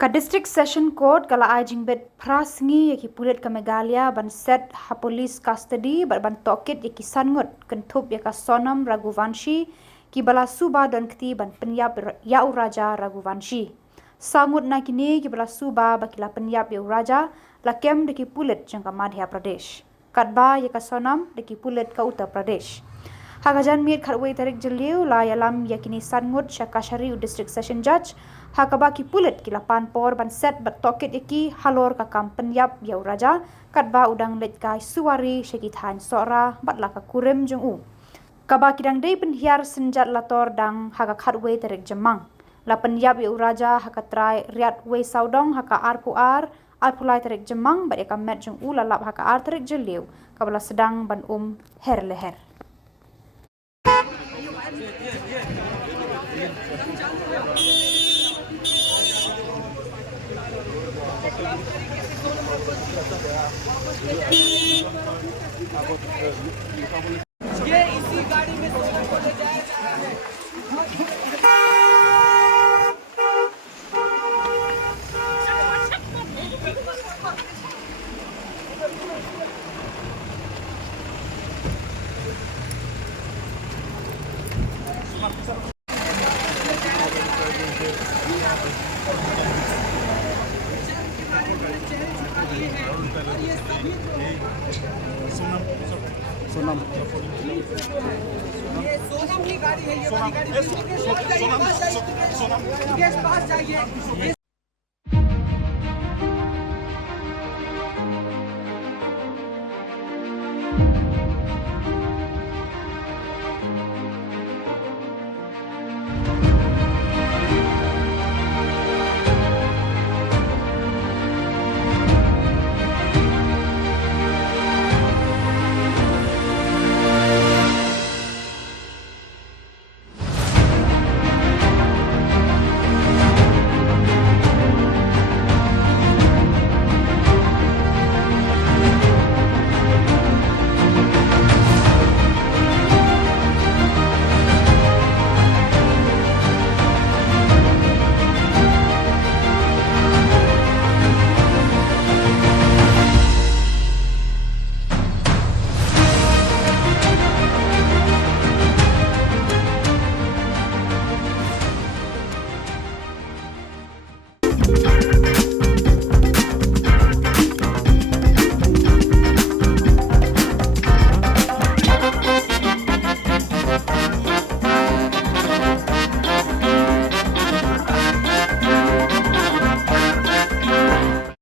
Ka District Session Court kala ajing bet Sngi yaki Pulit ka Meghalaya ban set ha police custody ban Tohkit yaki sangut kentup yaka Sonam Raghuvanshi ki bala suba dan keti ban penyap yau raja Raghuvanshi. Sangut na kini ki bala suba bakila penyap yau raja lakem deki Pulit jangka Madhya Pradesh. Katba yaka Sonam deki Pulit ka Uttar Pradesh. Hakajan mir khatwei tarik jeliu la yalam yakini sangut syakashari District Session Judge hakabaki Pulit kila panpor ban set bat Tohkit yaki halor ka kam penyap yau raja katba udang letkai suwari syekithan sora batla ka kurim jong u kaba kidang dei penhiar senjat lator dang haka khatwei tarik jemang la penyap yau raja haka trai riat wei saudong haka arpuar alpulai tarik jemang bat yaka met jong u lalap haka ar tarik jeliu kabala sedang ban her leher. ये इसी गाड़ी में सोलम को ले जाया जा रहा है। सोनम ये सोनम की गाड़ी है, ये वाली गाड़ी के पास जाइए।